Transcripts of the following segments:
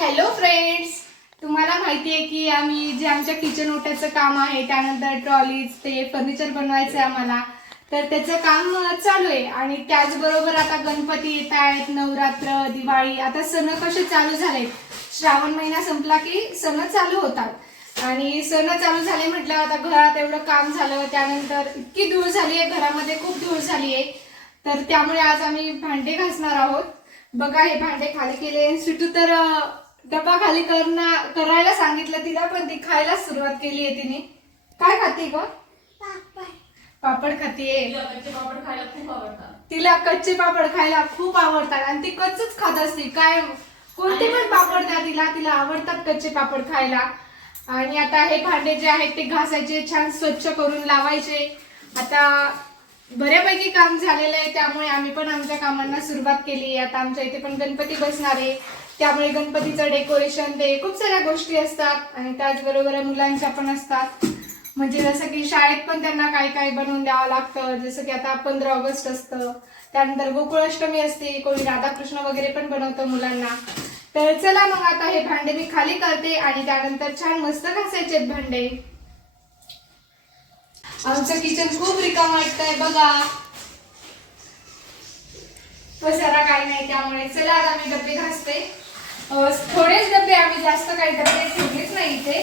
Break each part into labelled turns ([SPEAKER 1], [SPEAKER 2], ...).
[SPEAKER 1] Hello friends तुम्हाला माहिती आहे की आम्ही जे आमच्या किचन ओट्याचं काम आहे त्यानंतर ट्रॉलीज ते फर्निचर बनवायचं आहे आम्हाला. तर त्याचं काम चालू आहे. आणि त्याचबरोबर आता गणपती येत आहेत नवरात्र दिवाळी. आता सण कसे चालू झाले श्रावण महिना संपला की सण चालू होतात. आणि सण चालू झाले म्हटल्यावर आता घरात एवढं काम झालं त्यानंतर इतकी धूळ झाली आहे घरामध्ये खूप धूळ झाली आहे. तर त्यामुळे आज आम्ही भांडे घासणार आहोत. बघा हे भांडे खाली केले. सिटू तर डबा खाली करणार करायला सांगितलं तिला पण ती खायला सुरुवात केली आहे तिने. काय खाते ग? पापड. खातीये.
[SPEAKER 2] पापड खायला खूप आवडतात.
[SPEAKER 1] तिला कच्चे पापड खायला खूप आवडतात आणि ती कच्चच खात असते. काय कोणते पण पापड द्या तिला. तिला आवडतात कच्चे पापड खायला. आणि आता हे भांडे जे आहेत ते घासायचे छान स्वच्छ करून लावायचे. आता बऱ्यापैकी काम झालेलं आहे त्यामुळे आम्ही पण आमच्या कामांना सुरुवात केली आहे. आता आमच्या इथे पण गणपती बसणार आहे. त्यामुळे गणपतीचं डेकोरेशन ते खूप साऱ्या गोष्टी असतात आणि त्याचबरोबर मुलांच्या पण असतात. म्हणजे जसं की शाळेत पण त्यांना काय काय बनवून द्यावं लागतं जसं की आता पंधरा ऑगस्ट असतं. त्यानंतर गोकुळाष्टमी असते कोणी राधाकृष्ण वगैरे पण बनवतं मुलांना. तर चला मग आता हे भांडे मी खाली करते आणि त्यानंतर छान मस्त घासायचे भांडे. आमचं किचन खूप रिकाम वाटतंय बघा. पसारा काय नाही त्यामुळे. चला आता मी डबे घासते. थोडेच डबे आम्ही जास्त काही डबे ठेवलेच नाही इथे.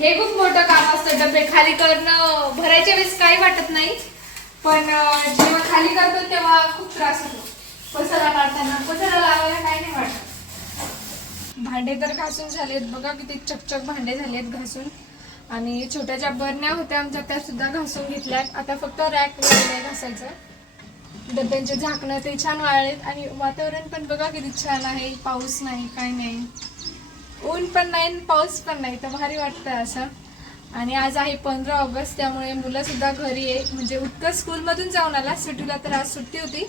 [SPEAKER 1] हे खूप मोठं काम असतं डबे खाली करणं. भरायच्या वेळेस काही वाटत नाही. पण जेव्हा खाली करतो तेव्हा खूप त्रास होतो. पसारा काढताना पसारा लावायला काही नाही वाटत. भांडे तर घासून झालेत. बघा किती चकचक भांडे झालेत घासून. आणि छोट्या ज्या बरण्या होत्या आमच्या त्या सुद्धा घासून घेतल्यात. आता फक्त रॅक वगैरे घासायचं. डब्यांचे झाकणं ते छान वाळलेत. आणि वातावरण पण बघा किती छान आहे. पाऊस नाही काय नाही. ऊन पण नाही आणि पाऊस पण नाही. तर भारी वाटतं असं. आणि आज आहे पंधरा ऑगस्ट त्यामुळे मुलंसुद्धा घरी आहे. म्हणजे उत्तर स्कूलमधून जाऊन आला. सुट्टीला तर आज सुट्टी होती.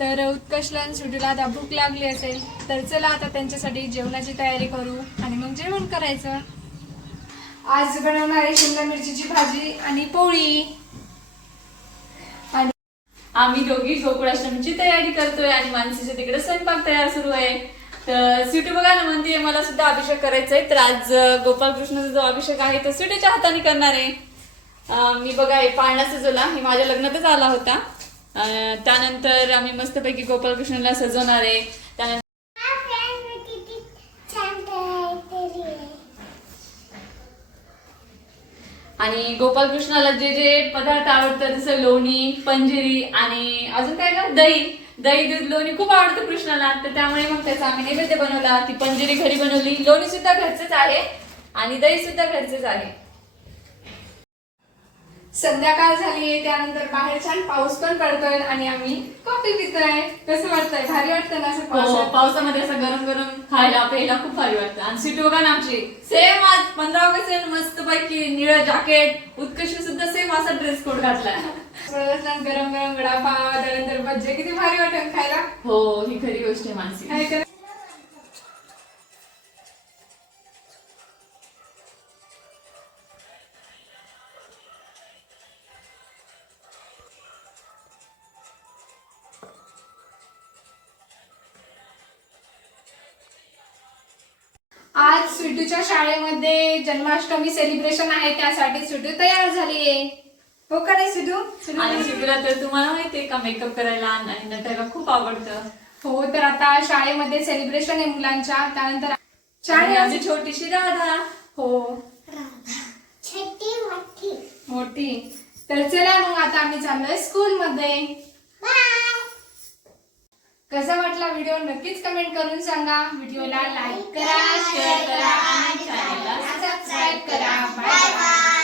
[SPEAKER 1] तर उत्कर्षला आणि आता भूक लागली असेल तर चला आता त्यांच्यासाठी जेवणाची तयारी करू आणि मग जेवण करायचं. आज बनवणार आहे शिमला मिरचीची भाजी आणि पोळी. आणि
[SPEAKER 2] आम्ही दोघी गोकुळाष्टमीची तयारी करतोय आणि मानसीच्या तिकडे स्वयंपाक तयार सुरू आहे. तर स्वीटू बघा ना म्हणते मला सुद्धा अभिषेक करायचा आहे तर आज अं, गोपालकृष्णाचा जो अभिषेक आहे तो स्वीटूच्या हाताने करणार आहे. मी बघा हे पाळणा सजवला. हे माझ्या लग्नातच आला होता. त्यानंतर आम्ही मस्तपैकी गोपालकृष्णला सजवणार. आहे त्यानंतर आणि गोपालकृष्णाला जे जे पदार्थ आवडतात जसं लोणी पंजिरी आणि अजून काय का दही. दही दूध लोणी खूप आवडतं कृष्णाला तर त्यामुळे मग त्याचा आम्ही नैवेद्य बनवला. ती पंजिरी घरी बनवली. लोणी सुद्धा घरचेच आहे आणि दही सुद्धा घरचेच आहे.
[SPEAKER 1] संध्याकाळ झाली आहे त्यानंतर बाहेर छान पाऊस पण पडतोय आणि आम्ही कॉफी पितोय. कसं वाटतंय? भारी वाटतं ना असं
[SPEAKER 2] हो,
[SPEAKER 1] पावसात?
[SPEAKER 2] पावसामध्ये असं गरम गरम खायला प्यायला खूप भारी वाटतं. आणि सीट बघा ना आमची सेम आज पंधरा ऑगस्ट मस्त पैकी निळं जॅकेट उत्कर्ष सुद्धा सेम असा ड्रेस कोड घातलाय.
[SPEAKER 1] प्रदर्शन गरम गरम वडापाव त्यानंतर भज्जे किती भारी वाटेल खायला.
[SPEAKER 2] हो ही खरी गोष्ट आहे मानसी.
[SPEAKER 1] काय आज स्वीटूच्या शाळेमध्ये जन्माष्टमी सेलिब्रेशन आहे त्यासाठी स्वीटू तयार झाली आहे हो का नाही स्वीटू?
[SPEAKER 2] आणि सुटीला तर तुम्हाला माहितीये का मेकअप करायला आणि नटायला खूप आवडतं.
[SPEAKER 1] हो तर आता शाळेमध्ये सेलिब्रेशन आहे मुलांच्या त्यानंतर छान
[SPEAKER 2] आणि
[SPEAKER 1] आहे
[SPEAKER 2] आमची छोटीशी राधा.
[SPEAKER 1] हो. मोठी. तर चला मग आता आम्ही चाललोय स्कूल मध्ये. कसा वाटला व्हिडिओ नक्कीच कमेंट करून सांगा. व्हिडिओला लाईक करा शेअर करा आणि चॅनलला सबस्क्राईब करा. Bye bye